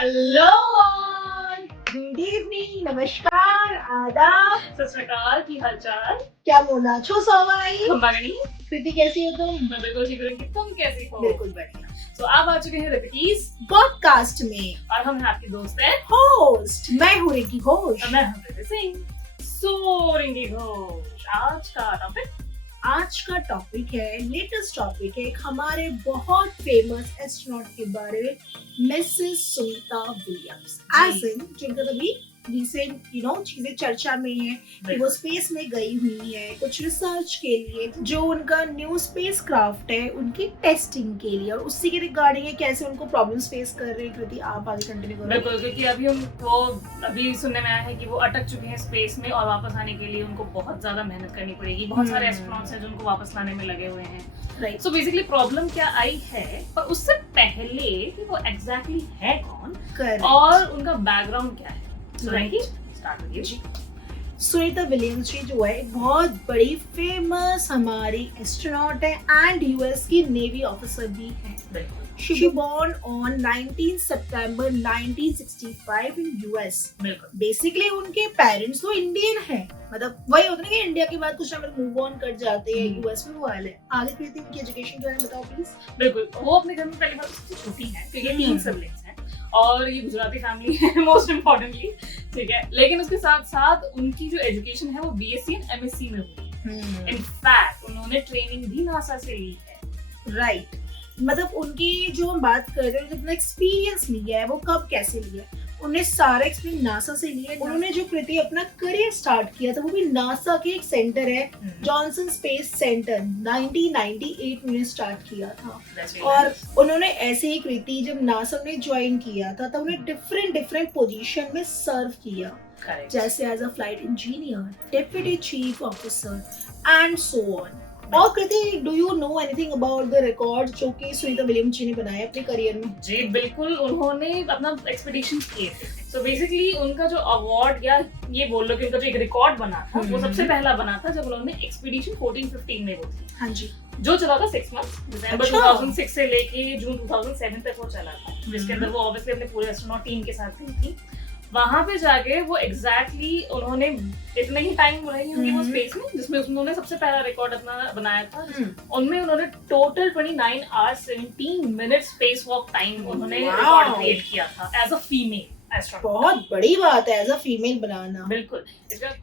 Hello good evening, नमस्कार, आदाब, सत श्री अकाल, की हालचाल? क्या बोलना छो सवाई। खंबागनी, कृति कैसी हो तुम? मैं बिल्कुल ठीक हूँ। तुम कैसी हो? बिल्कुल बढ़िया। तो आप आ चुके हैं रिपीटीज पॉडकास्ट में और हम हैं आपके दोस्त हैं होस्ट। मैं हूँ रिंकी घोष। और मैं हूँ रिद्धि सिंह। सो रिंकी घोष, आज का टॉपिक है लेटेस्ट टॉपिक है हमारे बहुत फेमस एस्ट्रोनॉट के बारे में, Mrs Sunita Williams. As in जिनका अभी रिसेंट चीजें चर्चा में है कि वो स्पेस में गई हुई है कुछ रिसर्च के लिए, जो उनका न्यू स्पेस क्राफ्ट है उनकी टेस्टिंग के लिए, और उसी के रिगार्डिंग है कैसे उनको प्रॉब्लम्स फेस कर रहे हैं। कृति आप आगे कंटिन्यू करो। बिल्कुल, क्योंकि अभी उनको अभी सुनने में आया है कि वो अटक चुके हैं स्पेस में और वापस आने के लिए उनको बहुत ज्यादा मेहनत करनी पड़ेगी। बहुत सारे एस्ट्रोनॉट्स हैं जो उनको वापस लाने में लगे हुए हैं। राइट। सो बेसिकली प्रॉब्लम क्या आई है, पर उससे पहले कि वो एग्जैक्टली है कौन और उनका बैकग्राउंड क्या है। सुनीता विलियम्स जी जो है एक बहुत बड़ी फेमस हमारी एस्ट्रोनॉट है एंड यूएस की नेवी ऑफिसर भी है। She born on 19 September 1965 in US. Basically उनके पेरेंट्स तो इंडियन हैं, मतलब वही होता है कि इंडिया के बाद कुछ टाइम मूव ऑन कर जाते हैं यूएस में, वो वाले आगे फिर उनकी एजुकेशन के बारे में बताओ प्लीज। बिल्कुल, वो अपने घर में पहली बार सबसे छोटी है क्योंकि 3 सिबलिंग्स हैं और ये गुजराती फैमिली है मोस्ट इम्पोर्टेंटली, ठीक है। लेकिन उसके साथ साथ उनकी जो एजुकेशन है वो बीएससी एंड एमएससी में हुई है। इनफैक्ट उन्होंने ट्रेनिंग भी नासा से ली है। राइट। मतलब उनकी जो हम बात कर रहे हैं, जितना एक्सपीरियंस लिया है वो कब कैसे लिया, उन्हें सारा एक्सपीरियंस नासा से लिया है। उन्होंने जो कृति अपना करियर स्टार्ट किया था वो भी नासा के एक सेंटर है जॉनसन स्पेस सेंटर, 1998 में स्टार्ट किया था। और उन्होंने ऐसे ही कृति जब नासा ने ज्वाइन किया था तब उन्हें डिफरेंट पोजीशन में सर्व किया, जैसे as a flight engineer, deputy chief officer and so on. और Kriti, do you know anything about the record जो कि सुनीता विलियम्स जी ने बनाए अपने करियर में? जी बिल्कुल, उन्होंने अपना एक्सपीडिशन किए थे। सो बेसिकली उनका जो अवार्ड या ये बोल लो कि उनका जो एक रिकॉर्ड बना था वो सबसे पहला बना था जब उन्होंने एक्सपीडिशन 14-15 में वो थी। हाँ जी। जो चला था 6 मंथ्स, दिसंबर 2006 से लेके जून 2007 तक वो चला था, जिसके अंदर वो ऑब्वियसली अपने पूरे एस्ट्रोनॉट टीम के साथ गई थी। वहां पे जाके वो एग्जैक्टली उन्होंने इतने ही टाइम रही होंगी वो स्पेस में जिसमें उन्होंने सबसे पहला रिकॉर्ड अपना बनाया था। उनमें उन्होंने total 29 hours 17 minute space walk time उन्होंने रिकॉर्ड क्रिएट किया था एज अ फीमेल एस्ट्रोनॉट। बहुत बड़ी बात है एज अ फीमेल बनाना। बिल्कुल।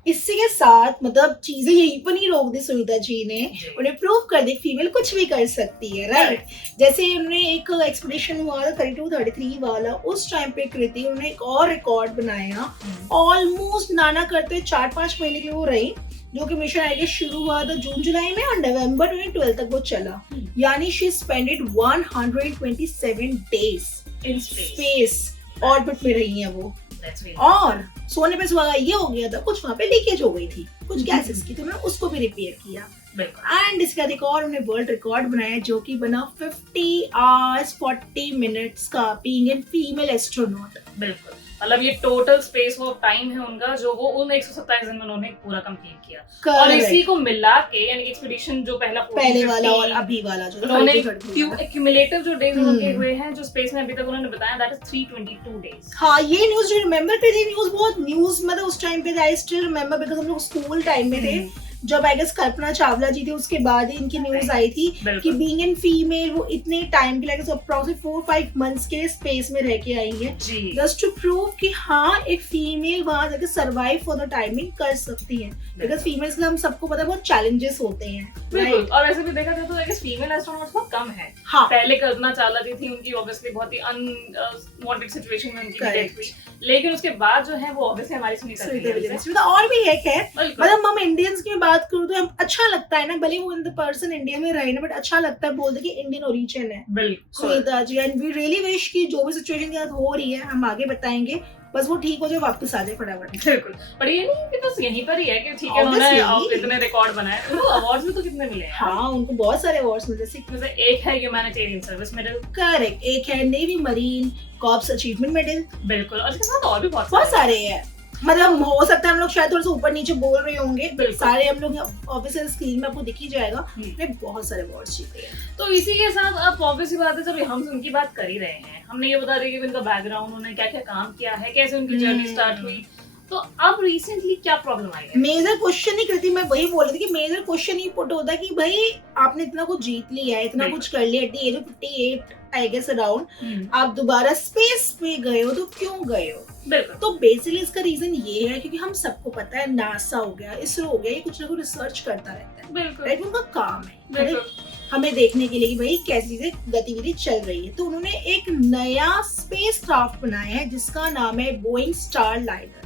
इसी के साथ मतलब चीजें यहीं पर नहीं रोक दी सुनीता जी ने, उन्हें प्रूव कर दी फीमेल कुछ भी कर सकती है। राइट। जैसे उन्होंने एक एक्सपीडिशन हुआ था 32-33 वाला, उस टाइम पे कृति उन्होंने एक और रिकॉर्ड बनाया। ऑलमोस्ट नाना करते 4-5 महीने की वो रही, जो कि मिशन आई गेस शुरू हुआ था जून-जुलाई में और नवंबर 2012 तक वो चला। यानी she spended 127 days in space orbit में रही है वो। और सोने पे सुहागा ये हो गया था, कुछ वहाँ पे लीकेज हो गई थी कुछ गैसेस की, तो उन्होंने उसको भी रिपेयर किया। एंड इसका रिकॉर्ड उन्हें वर्ल्ड रिकॉर्ड बनाया जो कि बना 50 आवर्स 40 मिनट्स का, बीइंग एन फीमेल एस्ट्रोनॉट। बिल्कुल, मतलब ये टोटल स्पेस वॉक टाइम है उनका जो वो उन 127 दिन में उन्होंने पूरा कंप्लीट किया। और इसी को मिला के यानी एक्सपीडिशन जो पहले वाला और अभी वाला जो उन्होंने क्यूमुलेटिव जो डेज उनके हुए हैं जो स्पेस में अभी तक उन्होंने बताया, दैट इज 322 डेज। हाँ, ये न्यूज़ जो रिमेंबर पे थी, न्यूज़ बहुत न्यूज़ मतलब उस टाइम पे आई स्टिल रिमेंबर बिकॉज़ हम लोग स्कूल टाइम में थे जब आई गेस कल्पना चावला जी थी, उसके बाद ही इनकी न्यूज आई थी कि बीइंग एन फीमेल वो इतने टाइम के लिए अप्रॉक्सिमेट 4-5 मंथ्स के स्पेस में रह के आई है, जस्ट टू प्रूव कि हाँ एक फीमेल वहां जाके सर्वाइव फॉर द टाइमिंग कर सकती है। बिकॉज फीमेल्स के हम सबको पता है बहुत चैलेंजेस होते हैं। बिल्कुल। और वैसे भी देखा जाए तो आई गेस फीमेल एस्ट्रोनॉट्स बहुत कम है। हाँ। पहले कल्पना चावला जी थी, उनकी ऑब्वियसली बहुत ही अनवांटेड सिचुएशन में उनकी डेथ हुई, लेकिन उसके बाद जो है वो ऑब्वियसली हमारी सुनीता विलियम्स। और भी है खैर, मतलब हम इंडियंस की बात करूं तो हम अच्छा लगता है ना, भले वो इन द पर्सन इंडिया में रहे ना, बट अच्छा लगता है बोल दे कि इंडियन ओरिजिन है। बिल्कुल Sunita ji, and we really wish कि जो भी सिचुएशन के साथ हो रही है हम आगे बताएंगे, बस वो ठीक हो जाए, वापस आ जाए फटाफट। बिल्कुल। पर ये नहीं कि बस यहीं पर ही है कि ठीक है उन्होंने इतने रिकॉर्ड बनाए, उनको अवार्ड्स भी तो कितने मिले हैं। हाँ, उनको बहुत सारे अवार्ड्स मिले, जैसे एक है ह्यूमैनिटेरियन सर्विस मेडल, करेक्ट, एक है navy marine corps achievement medal. बिल्कुल। और इसके साथ और भी बहुत सारे हैं। मतलब हो सकता है हम लोग शायद थोड़ा सा ऊपर नीचे बोल रहे होंगे, बिल्कुल। सारे हम लोग ऑफिशियल स्क्रीन में आपको दिख ही जाएगा, हम्म। ने बहुत सारे अवार्ड्स जीते हैं। तो इसी के साथ अब ऑब्वियस सी बात है, जब हम उनकी बात कर ही रहे हैं, हमने ये बता दिया कि उनका बैकग्राउंड, उन्होंने क्या क्या काम किया है, कैसे उनकी जर्नी स्टार्ट हुई, तो अब रिसेंटली क्या प्रॉब्लम आई है? मेजर क्वेश्चन ही कृति, मैं वही बोल रही थी कि मेजर क्वेश्चन ही पुट होता है कि भाई आपने इतना कुछ जीत लिया है, इतना बिल्कुल। कुछ कर लिया at the age of 58 I guess around, आप दोबारा स्पेस पे गए हो तो क्यों गए हो? बिल्कुल। तो बेसिकली इसका रीजन ये है क्योंकि हम सबको पता है नासा हो गया, इसरो हो गया, ये कुछ ना कुछ रिसर्च करता रहता है, बिल्कुल। राइट? उनका काम है बिल्कुल। हमें देखने के लिए कि भाई कैसी चीजें गतिविधि चल रही है। तो उन्होंने एक नया स्पेस क्राफ्ट बनाया है जिसका नाम है बोइंग स्टारलाइनर।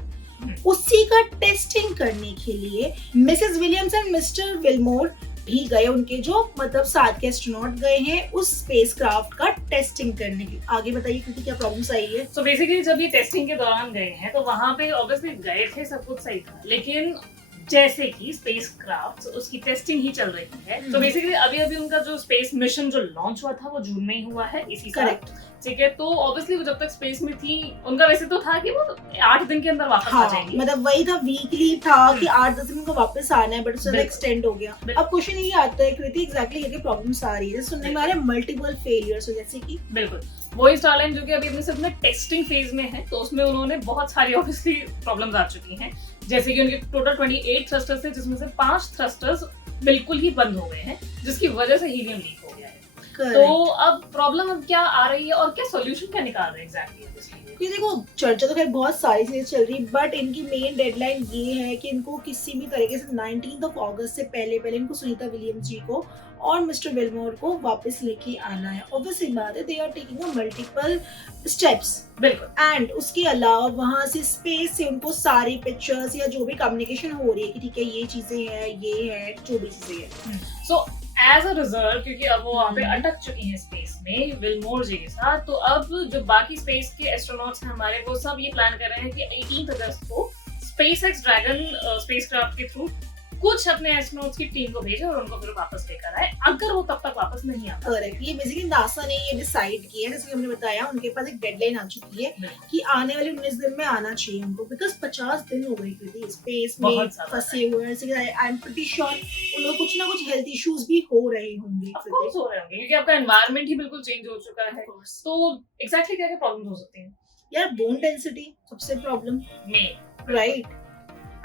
उसी का टेस्टिंग करने के लिए Mrs Williams and mister Wilmore भी गए, उनके जो मतलब साथ के एस्ट्रोनॉट गए हैं उस स्पेस क्राफ्ट का टेस्टिंग करने के लिए। आगे बताइए क्योंकि क्या प्रॉब्लम्स आई है? So basically जब ये टेस्टिंग के दौरान गए हैं तो वहां पे ऑब्वियसली गए थे, सब कुछ सही था, लेकिन जैसे कि स्पेस क्राफ्ट उसकी टेस्टिंग ही चल रही है। तो बेसिकली अभी अभी उनका जो स्पेस मिशन जो लॉन्च हुआ था वो जून में ही हुआ है इसी साल, करेक्ट, ठीक है? तो ऑब्वियसली वो जब तक स्पेस में थी, उनका वैसे तो था कि वो 8 दिन के अंदर वापस आ जाएंगी, मतलब वही था, वीकली था कि 8-10 दिन को वापस आना है, बट उससे बिल्कुल। एक्सटेंड हो गया। अब क्वेश्चन ये आता है कृति एग्जैक्टली क्या प्रॉब्लम्स आ रही है? सुनने में आ रहा है मल्टीपल फेलियर्स, जैसे कि बिल्कुल वही स्टारलाइन जो कि अभी अपने सिर्फ में टेस्टिंग फेज में है, तो उसमें उन्होंने बहुत सारी ऑब्वियसली प्रॉब्लम्स आ चुकी हैं, जैसे कि उनके टोटल 28 थ्रस्टर्स थे जिसमें से 5 थ्रस्टर्स बिल्कुल ही बंद हो गए हैं, जिसकी वजह से हीलियम लीक हो गया है। तो अब प्रॉब्लम अब क्या आ रही है और क्या सॉल्यूशन क्या निकाल रहे हैं एग्जैक्टली इसके लिए? क्योंकि देखो चर्चा तो खैर बहुत सारी चीजें चल रही, बट इनकी मेन डेडलाइन ये है कि इनको किसी भी तरीके से 19 अगस्त से पहले इनको सुनीता विलियम्स जी को और मिस्टर विलमोर को वापस लेके आना है। ऑब्वियसली बात है, they are taking a multiple steps, बिल्कुल। एंड उसके अलावा वहां से स्पेस से उनको सारी पिक्चर्स या जो भी कम्युनिकेशन हो रही है कि ठीक है ये चीजें हैं, ये है, जो भी चीजें हैं। सो एज अ रिजल्ट, क्योंकि अब वो वहाँ पे अटक चुकी हैं स्पेस में विलमोर जी के साथ, तो अब जो बाकी स्पेस के एस्ट्रोनॉट्स हैं हमारे, वो सब ये प्लान कर रहे हैं कि 18 अगस्त को स्पेसएक्स ड्रैगन स्पेसक्राफ्ट के थ्रू कुछ अपने एस्ट्रोनॉट्स की टीम को भेजे और उनको फिर वापस लेकर आए, अगर वो तब तक वापस नहीं आता। करेक्ट, ये बेसिकली नासा ने ये डिसाइड किया है, जैसे हमने बताया उनके पास एक डेडलाइन आ चुकी है कि आने वाले 19 दिन में आना चाहिए उनको, बिकॉज 50 दिन हो गए थे स्पेस में फंसे हुए हैं। आई एम प्रीटी श्योर उन लोग कुछ ना कुछ हेल्थ इश्यूज भी हो रहे होंगे, ऑफ कोर्स हो रहे होंगे, क्योंकि आपका एनवायरनमेंट ही बिल्कुल चेंज हो चुका है। तो एग्जैक्टली क्या क्या प्रॉब्लम्स हो सकती हैं? यार बोन डेंसिटी सबसे प्रॉब्लम में, राइट,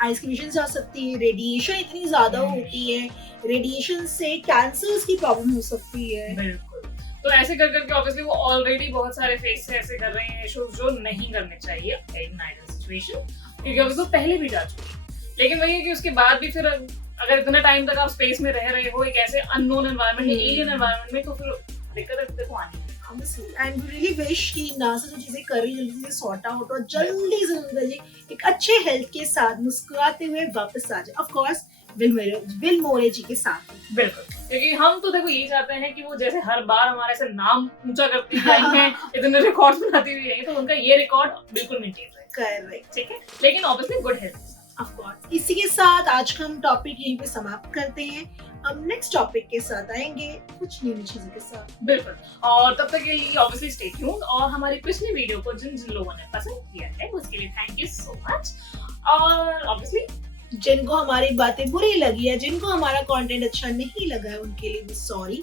आइस की विजन आ सकती है, रेडिएशन इतनी ज्यादा होती है, रेडिएशन से कैंसर्स की प्रॉब्लम हो सकती है। बिल्कुल। तो ऐसे कर करके ऑब्वियसली वो ऑलरेडी बहुत सारे फेस से ऐसे कर रहे हैं इश्यूज जो नहीं करने चाहिए इन आइडियल सिचुएशन, क्योंकि अभी तो पहले भी जा चुकी है। लेकिन वही है कि उसके बाद भी फिर अगर इतना टाइम तक आप स्पेस में रह रहे हो एक ऐसे अननोन एनवायरनमेंट, एलियन एनवायरनमेंट में, तो फिर दिक्कत देखो आनी है। And we really wish कि नासा जो चीजें कर रही है जल्दी से सॉर्ट आउट और जल्दी से जी एक अच्छे हेल्थ के साथ मुस्कुराते हुए वापस आ जाए, ऑफ कोर्स विलमोर जी के साथ। बिल्कुल, क्योंकि हम तो देखो ये चाहते हैं कि वो जैसे हर बार हमारे से नाम ऊंचा करती रही हैं, इतने रिकॉर्ड्स बनाती हुई रही, तो उनका ये रिकॉर्ड बिल्कुल मेंटेन रहे। करेक्ट, ठीक है, लेकिन obviously good health. Of course. इसी के साथ आज का हम टॉपिक यहीं पे समाप्त करते हैं। हम नेक्स्ट टॉपिक के साथ आएंगे कुछ नई चीजों के साथ। बिल्कुल, और तब तक के लिए ऑब्वियसली स्टे ट्यून्ड, और हमारी पिछली वीडियो को जिन जिन लोगों ने पसंद किया है उसके लिए थैंक यू सो मच। और ऑब्वियसली जिनको हमारी बातें बुरी लगी है, जिनको हमारा कंटेंट अच्छा नहीं लगा है, उनके लिए भी सॉरी।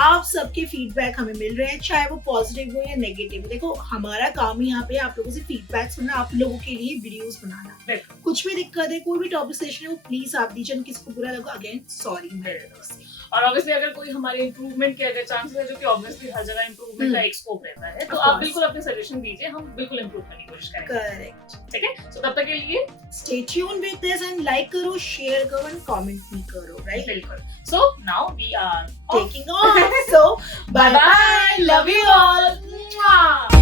आप सबके फीडबैक हमें मिल रहे हैं, चाहे वो पॉजिटिव हो या नेगेटिव। देखो हमारा काम ही यहाँ पे आप लोगों से फीडबैक सुनना, आप लोगों के लिए वीडियोस बनाना। कुछ भी दिक्कत है, कोई भी टॉपिक सेशन है, वो प्लीज आप दीजिए, किसको बुरा लगा अगेन सॉरी मेरे तरफ से। और ऑब्वियसली अगर कोई हमारे इंप्रूवमेंट के अगर चांसेस है, जो कि ऑब्वियसली हर जगह इंप्रूवमेंट का एक स्कोप रहता है, तो आप बिल्कुल अपने सजेशन दीजिए, हम बिल्कुल इंप्रूव करने की कोशिश करेंगे। करेक्ट, ठीक है। सो तब तक के लिए stay tune with this and like करो, शेयर करो एंड कमेंट भी करो, राइट? बिल्कुल। So now we are taking off. So bye bye, love you all. Mwah.